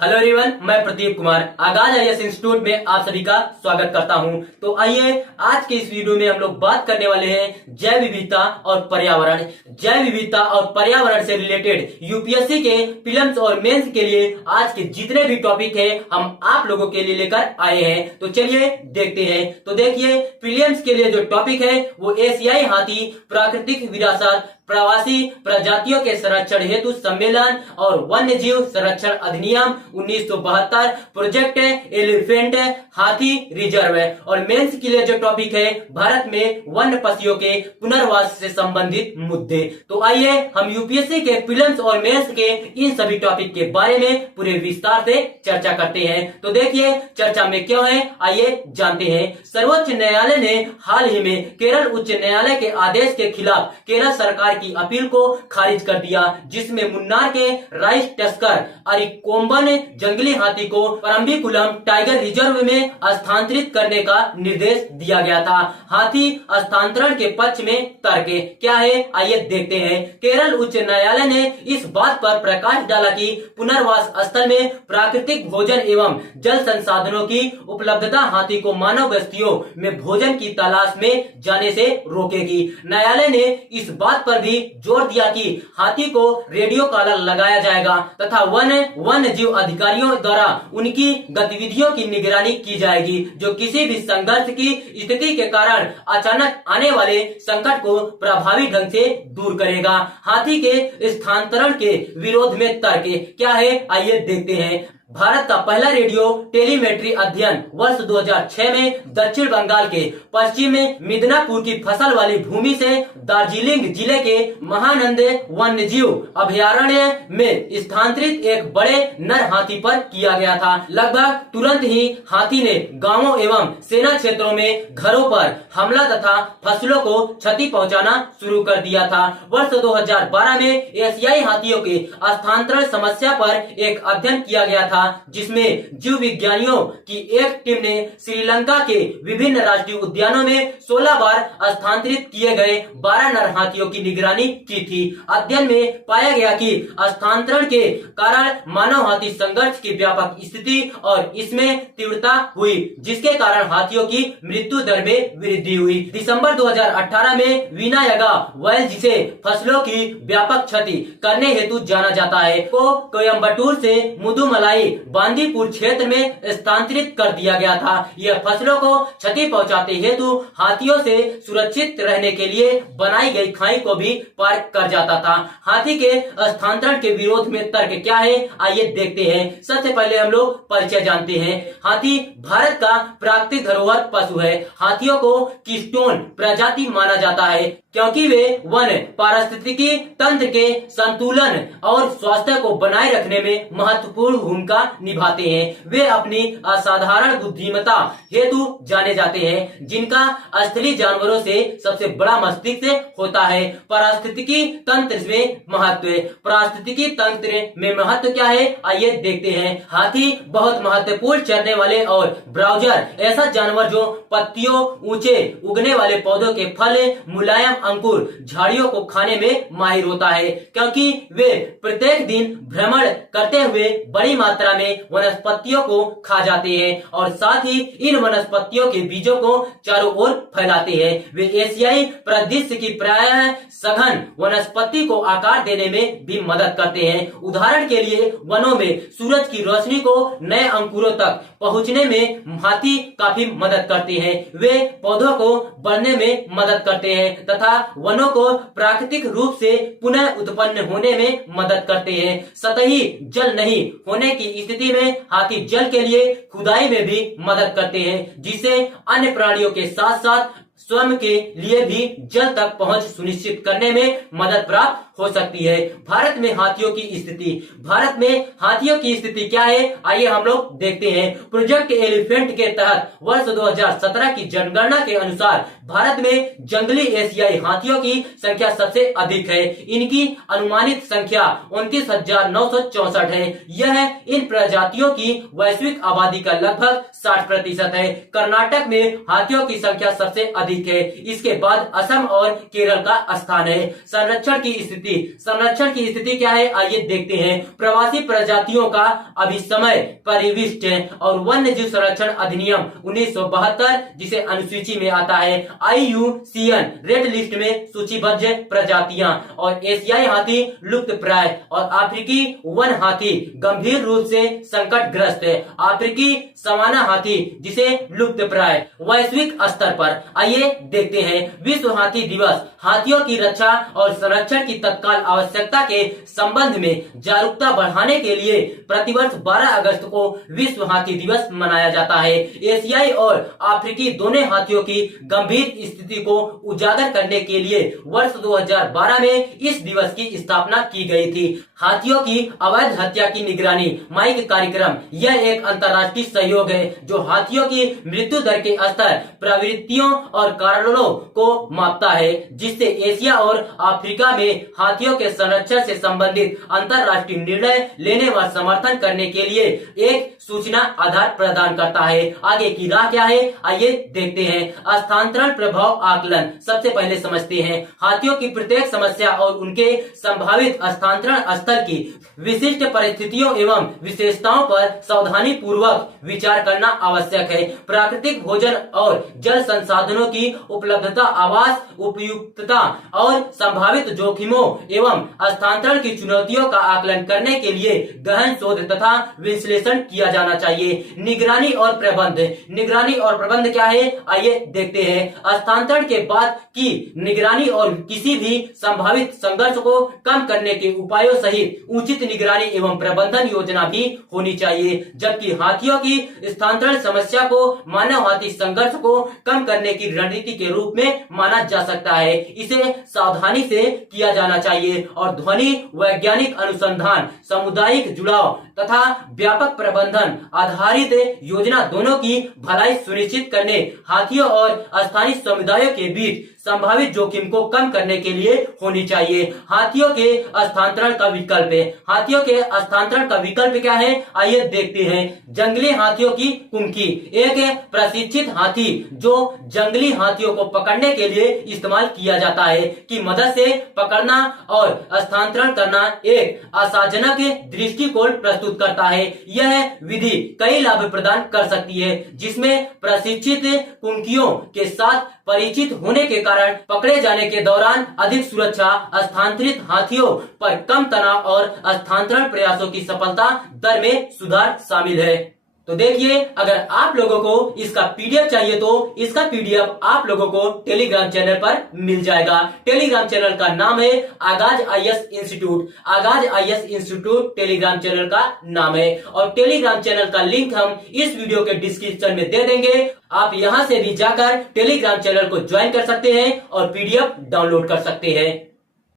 Hello everyone, मैं प्रदीप कुमार आगाज IAS institute में आप सभी का स्वागत करता हूं। तो आइए आज के इस वीडियो में हम लोग बात करने वाले हैं जैव विविधता और पर्यावरण। जैव विविधता और पर्यावरण से रिलेटेड यूपीएससी के प्रीलिम्स और मेंस के लिए आज के जितने भी टॉपिक हैं हम आप लोगों के लिए लेकर आए हैं। तो चलिए देखते हैं। तो देखिए, प्रीलिम्स के लिए जो टॉपिक है वो एशियाई हाथी प्राकृतिक विरासत, प्रवासी प्रजातियों के संरक्षण हेतु सम्मेलन और वन्य जीव संरक्षण अधिनियम 1972, प्रोजेक्ट एलिफेंट हाथी रिजर्व है। और मेंस के लिए जो टॉपिक है भारत में वन्य पक्षियों के पुनर्वास से संबंधित मुद्दे। तो आइए हम यूपीएससी के प्रीलिम्स और मेंस के इन सभी टॉपिक के बारे में पूरे विस्तार से चर्चा करते हैं। तो देखिए चर्चा में क्यों है, आइए जानते हैं। सर्वोच्च न्यायालय ने हाल ही में केरल उच्च न्यायालय के आदेश के खिलाफ केरल सरकार की अपील को खारिज कर दिया, जिसमें मुन्नार के राइस टस्कर अरिकोम्बन जंगली हाथी को परम्बिकुलम टाइगर रिजर्व में स्थानांतरित करने का निर्देश दिया गया था। हाथी स्थानांतरण के पक्ष में तर्क क्या है, आइए देखते हैं। केरल उच्च न्यायालय ने इस बात पर प्रकाश डाला कि पुनर्वास स्थल में प्राकृतिक भोजन एवं जल संसाधनों की उपलब्धता हाथी को मानव बस्तियों में भोजन की तलाश में जाने से रोकेगी। न्यायालय ने इस बात पर भी जोर दिया कि हाथी को रेडियो कॉलर लगाया जाएगा तथा वन्य जीव अधिकारियों द्वारा उनकी गतिविधियों की निगरानी की जाएगी, जो किसी भी संघर्ष की स्थिति के कारण अचानक आने वाले संकट को प्रभावी ढंग से दूर करेगा। हाथी के स्थानांतरण के विरोध में तर्क क्या है, आइए देखते हैं। भारत का पहला रेडियो टेलीमेट्री अध्ययन वर्ष 2006 में दक्षिण बंगाल के पश्चिम में मिदनापुर की फसल वाली भूमि से दार्जिलिंग जिले के महानंदे वन्य जीव अभयारण्य में स्थानांतरित एक बड़े नर हाथी पर किया गया था। लगभग तुरंत ही हाथी ने गांवों एवं सेना क्षेत्रों में घरों पर हमला तथा फसलों को क्षति पहुंचाना शुरू कर दिया था। वर्ष 2012 में एशियाई हाथियों के स्थानांतरण समस्या पर एक अध्ययन किया गया था, जिसमें जीव विज्ञानियों की एक टीम ने श्रीलंका के विभिन्न राष्ट्रीय उद्यानों में 16 बार स्थानांतरित किए गए 12 नर हाथियों की निगरानी की थी। अध्ययन में पाया गया कि स्थानांतरण के कारण मानव हाथी संघर्ष की व्यापक स्थिति और इसमें तीव्रता हुई, जिसके कारण हाथियों की मृत्यु दर में वृद्धि हुई। दिसंबर 2018 में विनायगा वाइल, जिसे फसलों की व्यापक क्षति करने हेतु जाना जाता है, को कोयम्बटूर से मुदुमलाई बांदीपुर क्षेत्र में स्थानांतरित कर दिया गया था। यह फसलों को क्षति पहुंचाते हेतु हाथियों से सुरक्षित रहने के लिए बनाई गई खाई को भी पार कर जाता था। हाथी के स्थानांतरण के विरोध में तर्क क्या है, आइए देखते हैं। सबसे पहले हम लोग परिचय जानते हैं। हाथी भारत का प्राकृतिक धरोहर पशु है। हाथियों को कीस्टोन प्रजाति माना जाता है क्योंकि वे वन पारिस्थितिकी तंत्र के संतुलन और स्वास्थ्य को बनाए रखने में महत्वपूर्ण भूमिका निभाते हैं। वे अपनी असाधारण बुद्धिमत्ता हेतु जाने जाते हैं, जिनका स्थलीय जानवरों से सबसे बड़ा मस्तिष्क होता है। पारिस्थितिकी तंत्र में महत्व, पारिस्थितिकी तंत्र में महत्व क्या है, आइए देखते हैं। हाथी बहुत महत्वपूर्ण चरने वाले और ब्राउजर ऐसा जानवर जो पत्तियों, ऊंचे उगने वाले पौधों के फल, मुलायम अंकुर, झाड़ियों को खाने में माहिर होता है, क्योंकि वे प्रत्येक दिन भ्रमण करते हुए बड़ी मात्रा में वनस्पतियों को खा जाते हैं और साथ ही इन वनस्पतियों के बीजों को चारों ओर फैलाते हैं। वे एशियाई परिदृश्य की प्रायः सघन वनस्पति को आकार देने में भी मदद करते हैं। उदाहरण के लिए वनों में सूरज की रोशनी को नए अंकुरों तक पहुंचने में हाथी काफी मदद करते हैं। वे पौधों को बढ़ने में मदद करते हैं तथा वनों को प्राकृतिक रूप से पुनः उत्पन्न होने में मदद करते हैं। सतही जल नहीं होने की स्थिति में हाथी जल के लिए खुदाई में भी मदद करते हैं, जिससे अन्य प्राणियों के साथ साथ स्वयं के लिए भी जल तक पहुंच सुनिश्चित करने में मदद प्राप्त हो सकती है। भारत में हाथियों की स्थिति, भारत में हाथियों की स्थिति क्या है, आइए हम लोग देखते हैं। प्रोजेक्ट एलिफेंट के तहत वर्ष 2017 की जनगणना के अनुसार भारत में जंगली एशियाई हाथियों की संख्या सबसे अधिक है। इनकी अनुमानित संख्या 29,964 है। यह इन प्रजातियों की वैश्विक आबादी का लगभग 60% है। कर्नाटक में हाथियों की संख्या सबसे अधिक है। इसके बाद असम और केरल का स्थान है। संरक्षण की स्थिति स्थिति, संरक्षण की स्थिति क्या है आइए देखते हैं। प्रवासी प्रजातियों का अभिसमय परिविष्ट और वन्य जीव संरक्षण अधिनियम 1972 जिसे अनुसूची में आता है, IUCN रेड लिस्ट में सूचीबद्ध प्रजातियां, और एशियाई हाथी लुप्त प्राय और अफ्रीकी वन हाथी गंभीर रूप से संकटग्रस्त है, अफ्रीकी सवाना हाथी जिसे लुप्त प्राय। वैश्विक स्तर पर आइए देखते हैं विश्व हाथी दिवस। हाथियों की रक्षा और संरक्षण की तत्काल आवश्यकता के संबंध में जागरूकता बढ़ाने के लिए प्रतिवर्ष 12 अगस्त को विश्व हाथी दिवस मनाया जाता है। एशियाई और अफ्रीकी दोनों हाथियों की गंभीर स्थिति को उजागर करने के लिए वर्ष 2012 में इस दिवस की स्थापना की गई थी। हाथियों की अवैध हत्या की निगरानी माइक कार्यक्रम, यह एक अंतर्राष्ट्रीय सहयोग है जो हाथियों की मृत्यु दर के स्तर, प्रवृत्तियों और कारणों को मापता है, जिससे एशिया और अफ्रीका में हाथियों के संरक्षण से संबंधित अंतर्राष्ट्रीय निर्णय लेने व समर्थन करने के लिए एक सूचना आधार प्रदान करता है। आगे की राह क्या है आइए देखते हैं। स्थानांतरण प्रभाव आकलन, सबसे पहले समझते हैं। हाथियों की प्रत्येक समस्या और उनके संभावित स्थानांतरण स्थल की विशिष्ट परिस्थितियों एवं विशेषताओं पर सावधानी पूर्वक विचार करना आवश्यक है। प्राकृतिक भोजन और जल संसाधनों की उपलब्धता, आवास उपयुक्तता और संभावित जोखिमों एवं स्थानांतरण की चुनौतियों का आकलन करने के लिए गहन शोध तथा विश्लेषण किया जाना चाहिए। निगरानी और प्रबंध, निगरानी और प्रबंध क्या है आइए देखते हैं। स्थानांतरण के बाद की निगरानी और किसी भी संभावित संघर्ष को कम करने के उपायों सहित उचित निगरानी एवं प्रबंधन योजना भी होनी चाहिए। जबकि हाथियों की स्थानांतरण समस्या को मानव हाथी संघर्ष को कम करने की रणनीति के रूप में माना जा सकता है। इसे सावधानी से किया जाना चाहिए और ध्वनि वैज्ञानिक अनुसंधान, सामुदायिक जुड़ाव तथा व्यापक प्रबंधन आधारित योजना दोनों की भलाई सुनिश्चित करने, हाथियों और स्थानीय समुदायों के बीच संभावित जोखिम को कम करने के लिए होनी चाहिए। हाथियों के स्थानांतरण का विकल्प है। हाथियों के स्थानांतरण का विकल्प क्या है आइए देखते हैं। जंगली हाथियों की कुंकी, एक प्रशिक्षित हाथी जो जंगली हाथियों को पकड़ने के लिए इस्तेमाल किया जाता है की मदद से पकड़ना और स्थानांतरण करना एक आशाजनक दृष्टिकोण प्रस्तुत करता है। यह विधि कई लाभ प्रदान कर सकती है, जिसमें प्रशिक्षित कुंकियों के साथ परिचित होने के कारण पकड़े जाने के दौरान अधिक सुरक्षा, स्थानांतरित हाथियों पर कम तनाव और स्थानांतरण प्रयासों की सफलता दर में सुधार शामिल है। तो देखिए, अगर आप लोगों को इसका पीडीएफ चाहिए तो इसका पीडीएफ आप लोगों को टेलीग्राम चैनल पर मिल जाएगा। टेलीग्राम चैनल का नाम है आगाज आईएएस इंस्टीट्यूट। आगाज आईएएस इंस्टीट्यूट टेलीग्राम चैनल का नाम है और टेलीग्राम चैनल का लिंक हम इस वीडियो के डिस्क्रिप्शन में दे देंगे। आप यहां से भी जाकर टेलीग्राम चैनल को ज्वाइन कर सकते हैं और पीडीएफ डाउनलोड कर सकते हैं।